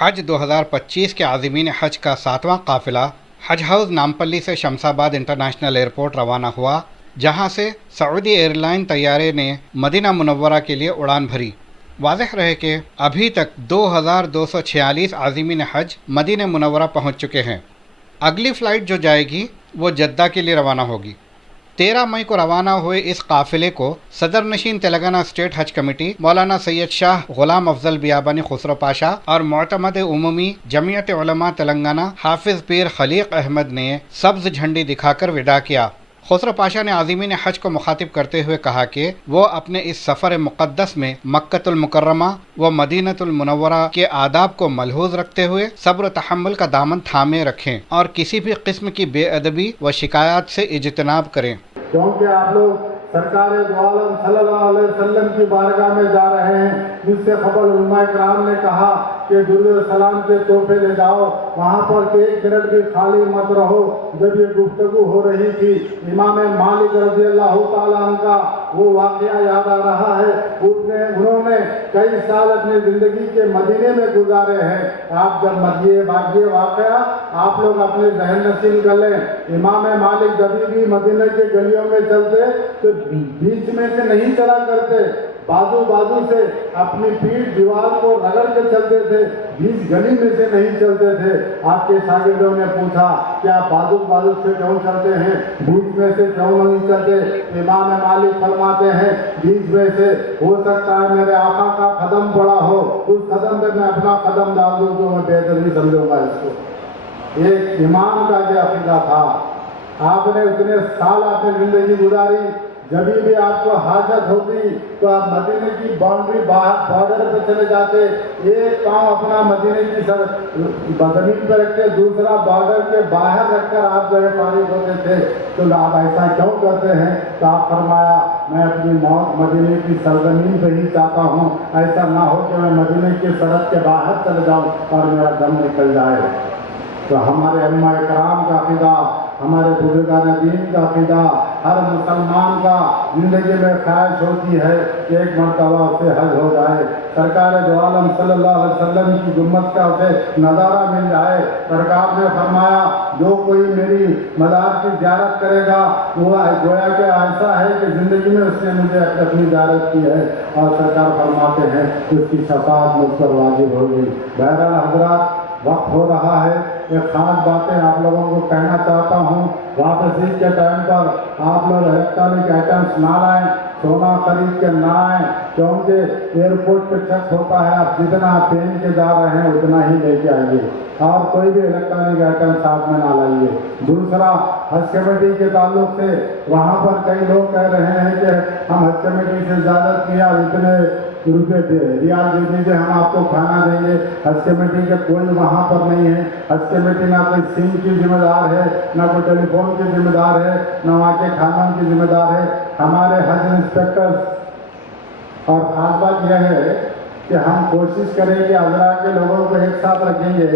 حج 2025 کے عازمین حج کا 7واں قافلہ حج ہاؤس نامپلی سے شمس آباد انٹرنیشنل ایئرپورٹ روانہ ہوا، جہاں سے سعودی ایئر لائن طیارے نے مدینہ منورہ کے لیے اڑان بھری۔ واضح رہے کہ ابھی تک 2246 عازمین حج مدینہ منورہ پہنچ چکے ہیں۔ اگلی فلائٹ جو جائے گی وہ جدہ کے لیے روانہ ہوگی۔ 13 مئی کو روانہ ہوئے اس قافلے کو صدر نشین تلنگانہ اسٹیٹ حج کمیٹی مولانا سید شاہ غلام افضل بیابانی خسرو پاشا اور معتمد عمومی جمعیت علماء تلنگانہ حافظ پیر خلیق احمد نے سبز جھنڈی دکھا کر وداع کیا۔ خسرو پاشا نے عازمین حج کو مخاطب کرتے ہوئے کہا کہ وہ اپنے اس سفر مقدس میں مکۃ المکرمہ و مدینہ المنورہ کے آداب کو ملحوظ رکھتے ہوئے صبر و تحمل کا دامن تھامے رکھیں اور کسی بھی قسم کی بے ادبی و شکایات سے اجتناب کریں۔ کیونکہ آپ لوگ سرکار دو عالم صلی اللہ علیہ وسلم کی بارگاہ میں جا رہے ہیں، جس سے قبل علماء کرام نے کہا کہ درود السلام کے تحفے لے جاؤ، وہاں پر ایک منٹ بھی خالی مت رہو۔ جب یہ گفتگو ہو رہی تھی، امام مالک رضی اللہ تعالیٰ عنہ کا وہ واقعہ یاد آ رہا ہے۔ انہوں نے کئی سال اپنی زندگی کے مدینے میں گزارے ہیں۔ آپ جب یہ واقعہ آپ لوگ اپنے ذہن نشین کر لیں، امام مالک جب بھی مدینے کے گلیوں میں چلتے تو بیچ میں سے نہیں چلا کرتے، بازو سے اپنی پیٹھ دیوار کو رگڑ کے چلتے تھے، بیچ گلی میں سے نہیں چلتے تھے۔ آپ کے شاگردوں نے پوچھا کہ آپ بازو سے کیوں چلتے ہیں، بیچ میں سے کیوں نہیں چلتے؟ امام مالک فرماتے ہیں بیچ میں سے ہو سکتا ہے میرے آقا کا قدم پڑا ہو، اس قدم پہ میں اپنا قدم ڈال دوں تو میں بہتر نہیں سمجھوں گا اس کو۔ ایک امام کا یہ عقیدہ تھا۔ آپ نے اتنے سال اپنی زندگی گزاری، جب بھی آپ کو حاجت ہوتی تو آپ مدینے کی باؤنڈری بارڈر پہ چلے جاتے، ایک پاؤں اپنا مدینے کی زمین پہ رکھ کے دوسرا بارڈر کے باہر رکھ کر آپ جو ہے فارغ ہوتے تھے۔ تو آپ ایسا کیوں کرتے ہیں؟ تو آپ فرمایا میں اپنی موت مدینے کی سرزمین پہ ہی چاہتا ہوں، ایسا نہ ہو کہ میں مدینے کی سرحد کے باہر چلے جاؤں اور میرا دم نکل جائے۔ تو ہمارے علماء کرام کا عقیدہ، ہمارے بزرگان دین کا عقیدہ، ہر مسلمان کا زندگی میں خواہش ہوتی ہے کہ ایک مرتبہ سے حج ہو جائے، سرکار دو عالم صلی اللہ علیہ وسلم کی گنبد کا اسے نظارہ مل جائے۔ سرکار نے فرمایا جو کوئی میری مزار کی زیارت کرے گا وہ گویا کہ ایسا ہے کہ زندگی میں اس نے مجھے اپنی زیارت کی ہے، اور سرکار فرماتے ہیں اس کی شفاعت مجھ پر واجب ہو گئی۔ بہرحال حضرات، وقت ہو رہا ہے، ایک خاص باتیں آپ لوگوں کو کہنا چاہتا ہوں۔ واپسی کے ٹائم پر آپ لوگ الیکٹرانک آئٹمس نہ لائیں، سونا خرید کے نہ آئیں، کیونکہ ایئرپورٹ پہ چیک ہوتا ہے، آپ جتنا پہن کے جا رہے ہیں اتنا ہی لے کے آئیے، اور کوئی بھی الیکٹرانک آئٹم ساتھ میں نہ لائیے۔ دوسرا، حج کمیٹی کے تعلق سے وہاں پر کئی لوگ کہہ رہے ہیں کہ ہم حج کمیٹی سے اجازت کیا اور اتنے روپے ریال دے دیجیے ہم آپ کو کھانا دیں گے۔ حج کمیٹی کے کوئی وہاں پر نہیں ہے۔ حج کمیٹی نہ کوئی سم کی ذمہ دار ہے، نہ کوئی ٹیلی فون کی ذمہ دار ہے، نہ وہاں کے خاندان کی ذمہ دار ہے۔ ہمارے حج انسپیکٹر، اور خاص بات یہ ہے کہ ہم کوشش کریں کہ عذرا کے لوگوں کو ایک ساتھ رکھیں گے۔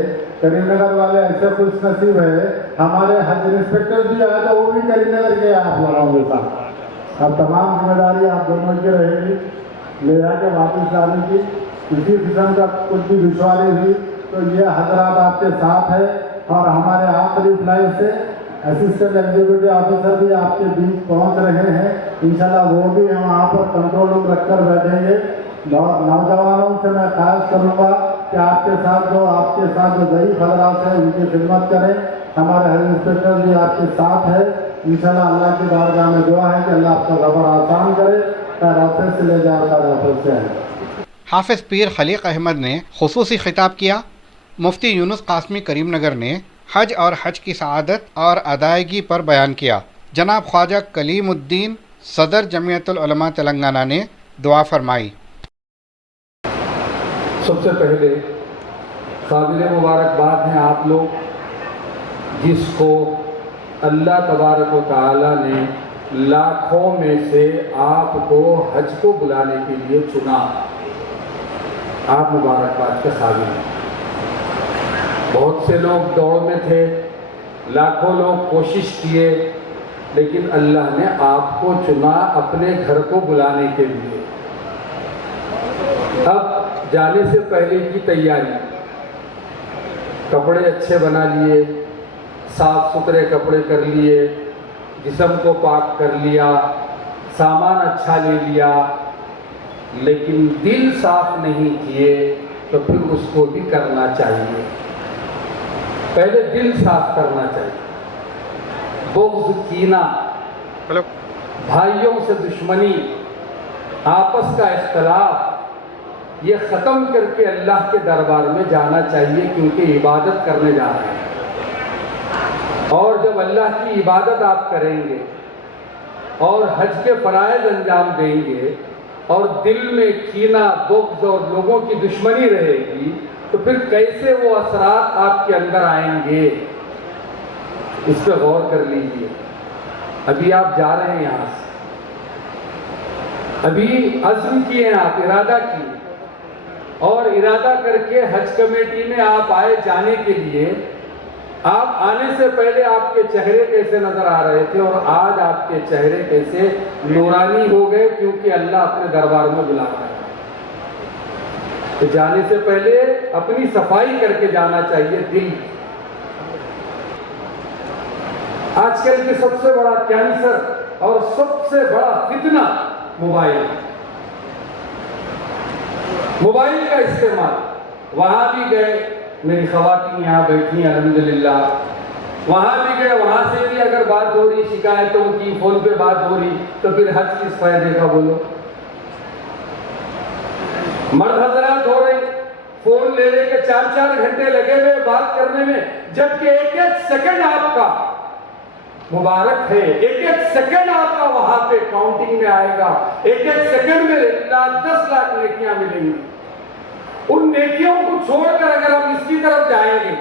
کریم نگر والے ایسے خوش نصیب ہے، ہمارے حج انسپیکٹر بھی آئے تو وہ بھی کریم نگر کے آپ لوگوں کے ساتھ۔ اب تمام ذمہ داری آپ دونوں کی رہے گی، لے جا کے واپس لانے کی۔ کسی قسم کا کچھ بھی دشواری ہوئی تو یہ حضرات آپ کے ساتھ ہے، اور ہمارے آخری فلائٹ سے اسسٹنٹ ایگزیکٹو آفیسر بھی آپ کے بیچ پہنچ رہے ہیں۔ انشاءاللہ وہ بھی ہم وہاں پر کنٹرول روم رکھ کر بیٹھیں گے۔ نوجوانوں سے میں خواہش کروں گا کہ آپ کے ساتھ جو ضعیف حضرات ہیں ان کی خدمت کریں۔ ہمارے ہیڈ انسپیکٹر بھی آپ کے ساتھ ہے۔ انشاءاللہ اللہ کی بارگاہ میں دعا ہے کہ اللہ آپ کا سفر آسان کرے، خیر آفس سے لے جائے، خیر آفس سے آئے۔ حافظ پیر خلیق احمد نے خصوصی خطاب کیا۔ مفتی یونس قاسمی کریم نگر نے حج اور حج کی سعادت اور ادائیگی پر بیان کیا۔ جناب خواجہ کلیم الدین صدر جمعیت العلماء تلنگانہ نے دعا فرمائی۔ سب سے پہلے قابل مبارکباد ہیں آپ لوگ جس کو اللہ تبارک و تعالیٰ نے لاکھوں میں سے آپ کو حج کو بلانے کے لیے چنا۔ آپ مبارکباد کے قابل ہیں۔ بہت سے لوگ دوڑ میں تھے، لاکھوں لوگ کوشش کیے، لیکن اللہ نے آپ کو چنا اپنے گھر کو بلانے کے لیے۔ اب جانے سے پہلے کی تیاری، کپڑے اچھے بنا لیے، صاف ستھرے کپڑے کر لیے، جسم کو پاک کر لیا، سامان اچھا لے لیا، لیکن دل صاف نہیں کیے تو پھر اس کو بھی کرنا چاہیے۔ پہلے دل صاف کرنا چاہیے۔ بغض، کینہ، بھائیوں سے دشمنی، آپس کا اختلاف، یہ ختم کر کے اللہ کے دربار میں جانا چاہیے، کیونکہ عبادت کرنے جا رہے ہیں۔ اور جب اللہ کی عبادت آپ کریں گے اور حج کے فرائض انجام دیں گے اور دل میں کینہ، بغض اور لوگوں کی دشمنی رہے گی تو پھر کیسے وہ اثرات آپ کے اندر آئیں گے؟ اس پہ غور کر لیجئے۔ ابھی آپ جا رہے ہیں یہاں سے، ابھی عزم کیے ہیں، آپ ارادہ کیے، اور ارادہ کر کے حج کمیٹی میں آپ آئے جانے کے لیے۔ آپ آنے سے پہلے آپ کے چہرے کیسے نظر آ رہے تھے اور آج آپ کے چہرے کیسے نورانی ہو گئے، کیونکہ اللہ اپنے دربار میں بلا رہا ہے۔ تو جانے سے پہلے اپنی صفائی کر کے جانا چاہیے دل۔ آج کل کی سب سے بڑا کینسر اور سب سے بڑا فتنہ موبائل، موبائل کا استعمال۔ وہاں بھی گئے، میری خواتین یہاں بیٹھی ہیں الحمدللہ، وہاں بھی گئے، وہاں سے بھی اگر بات ہو رہی، شکایتوں کی، فون پہ بات ہو رہی، تو پھر حج کس فائدے کا بولو؟ مرد حضرات ہو رہی، فون لے لے کے 4 گھنٹے لگے ہوئے بات کرنے میں، جبکہ ایک سیکنڈ آپ کا مبارک ہے، ایک سیکنڈ آپ کا وہاں پہ کاؤنٹنگ میں آئے گا، ایک سیکنڈ میں 10 لاکھ نیکیاں ملیں گی۔ ان نیکیوں کو چھوڑ کر اگر ہم اس کی طرف جائیں گے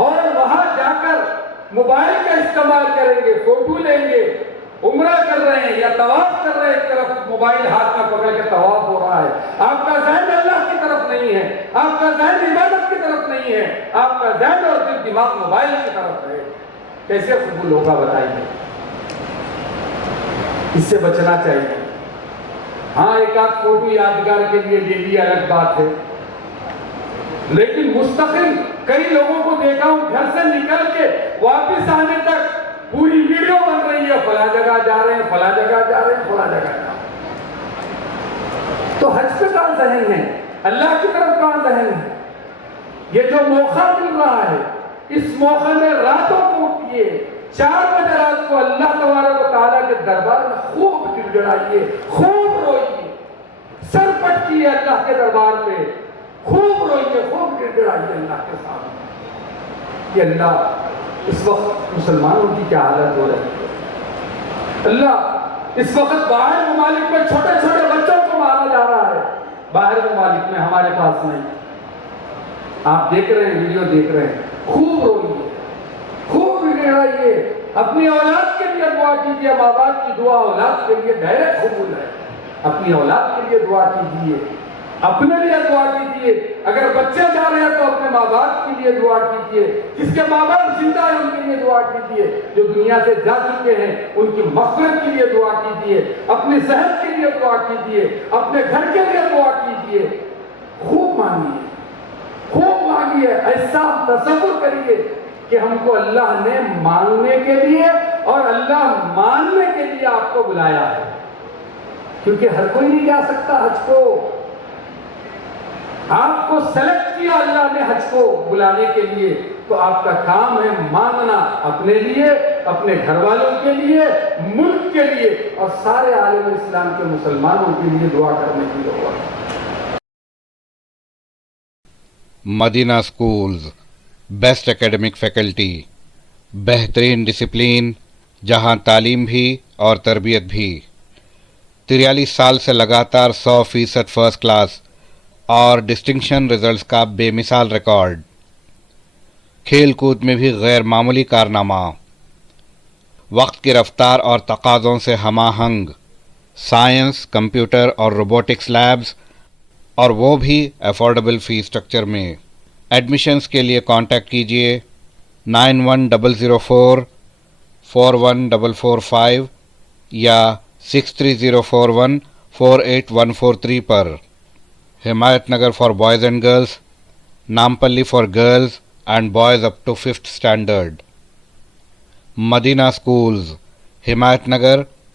اور وہاں جا کر موبائل کا استعمال کریں گے، فوٹو لیں گے، عمرہ کر رہے ہیں یا طواف کر رہے ہیں، ایک طرف موبائل ہاتھ میں پکڑ کے طواف ہو رہا ہے، آپ کا ذہن اللہ کی طرف نہیں ہے، آپ کا ذہن عبادت کی طرف نہیں ہے، آپ کا ذہن اور دل دماغ موبائل کی طرف ہے، کیسے قبول ہوگا بتائیے؟ اس سے بچنا چاہیے۔ ہاں، ایک آدھ فوٹو یادگار کے لیے لے لی، الگ بات ہے، لیکن مستقل کئی لوگوں کو دیکھا ہوں گھر سے نکل کے واپس آنے تک پوری ویڈیو بن رہی ہے، فلاں جگہ جا رہے ہیں، فلاں جگہ جا رہے ہیں، فلاں جگہ جا رہے ہیں۔ تو حج پہ کہاں ذہن ہے؟ اللہ کی طرف کہاں ذہن ہے؟ یہ جو موقع مل رہا ہے، اس موقع میں راتوں کو اٹھیے، 4 بجے رات کو اللہ تبارک و تعالیٰ کے دربار میں خوب گر گڑائیے، خوب روئیے، سر پٹکیے اللہ کے دربار پہ، خوب روئیے، خوب گر گڑائیے اللہ کے سامنے کہ اللہ اس وقت مسلمانوں کی کیا حالت ہو رہی ہے۔ اللہ اس وقت باہر ممالک میں چھوٹے چھوٹے بچوں کو مارا جا رہا ہے، باہر ممالک میں، ہمارے پاس نہیں۔ آپ دیکھ رہے ہیں، ویڈیو دیکھ رہے ہیں، خوب روئیے، خوب گڑائیے، اپنی اولاد کے لیے دعا کیجیے، ماں باپ کی دعا اولاد کے لیے ڈائریکٹ قبول ہے۔ اپنی اولاد کے لیے دعا کیجیے، اپنے لیے دعا کیجیے، اگر بچے جا رہے ہیں تو اپنے ماں باپ کے لیے دعا کیجیے، جس کے ماں باپ زندہ ہیں ان کے لیے دعا کیجیے، جو دنیا سے جا چکے ہیں ان کی مغفرت کے لیے دعا کیجیے، اپنی صحت کے لیے دعا کیجیے، اپنے گھر کے لیے دعا کیجیے، خوب مانگیے، خوب مانگیے، ایسا تصور کریے کہ ہم کو اللہ نے مانگنے کے لیے اور اللہ ماننے کے لیے آپ کو بلایا ہے، کیونکہ ہر کوئی نہیں جا سکتا حج کو۔ آپ کو سلیکٹ کیا اللہ نے حج کو بلانے کے لیے، تو آپ کا کام ہے مانگنا، اپنے لیے، اپنے گھر والوں کے لیے، ملک کے لیے اور سارے عالم اسلام کے مسلمانوں کے لیے دعا کرنے کی ضرورت ہے۔ مدینہ اسکولز، بیسٹ اکیڈمک فیکلٹی، بہترین ڈسپلین، جہاں تعلیم بھی اور تربیت بھی، 43 سال سے لگاتار 100% فرسٹ کلاس اور ڈسٹنکشن رزلٹس کا بے مثال ریکارڈ، کھیل کود میں بھی غیر معمولی کارنامہ، وقت کی رفتار اور تقاضوں سے ہم آہنگ، سائنس، کمپیوٹر اور روبوٹکس لیبز، اور وہ بھی افورڈیبل فی اسٹرکچر میں۔ ایڈمیشنز کے لیے کانٹیکٹ کیجیے 9100441445 یا 6304148143 پر۔ حمایت Nagar for boys and girls, Nampalli for girls and boys up to 5th standard. Madina schools, Himayatnagar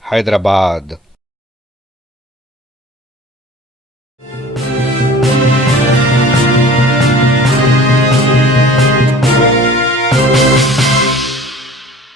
Hyderabad.